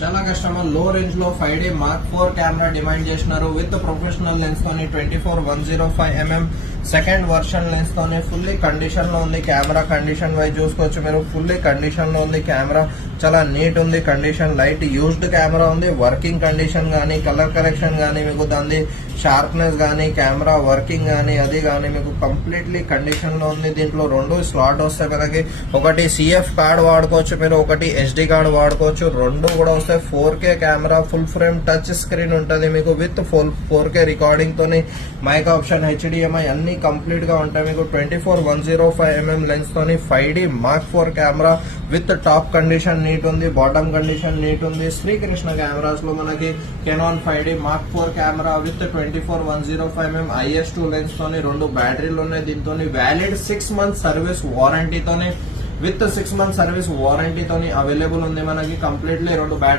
చాలా కస్టమర్ లో రేంజ్ లో 5D Mark IV camera demand చేసినారు విత్ ప్రొఫెషనల్ లెన్స్ తోని 24-105mm సెకండ్ వర్షన్ లెన్స్ తోని ఫుల్లీ కండిషన్ లో ఉంది. కెమెరా కండిషన్ వైజ్ చూసుకోవచ్చు మీరు, ఫుల్లీ కండిషన్ లో ఉంది. కెమెరా చాలా నీట్ ఉంది, కండిషన్ లైట్ యూజ్డ్ కెమెరా ఉంది. వర్కింగ్ కండిషన్ గానీ, కలర్ కరెక్షన్ గానీ, మీకు దాని షార్ప్నెస్ గానీ, కెమెరా వర్కింగ్ గానీ అది గానీ మీకు కంప్లీట్లీ కండిషన్ లో ఉంది. దీంట్లో రెండు స్లాట్ వస్తాయి మనకి, ఒకటి CF కార్డ్ వాడుకోవచ్చు మీరు, ఒకటి SD కార్డ్ వాడుకోవచ్చు. రెండు కూడా వస్తాయి. 4K camera, full frame touch screen ఉంటుంది మీకు విత్ 4K రికార్డింగ్ తోని, మైక్ ఆప్షన్, HDMI అన్ని కంప్లీట్ గా ఉంటాయి మీకు. 24-105mm లెన్స్ తోని 5D Mark IV camera with top condition neat ఉంది, బాటమ్ కండిషన్ నీట్ ఉంది. శ్రీకృష్ణ కెమెరాస్ లో మనకి Canon 5D Mark IV camera with 24-105mm IS2 lens తోని రెండు బ్యాటరీలు ఉన్నాయి. దీంతో valid 6 months service వారంటీతోని, with 6 months service వారంటీతోని available ఉంది మనకి. కంప్లీట్లీ రెండు బ్యాటరీ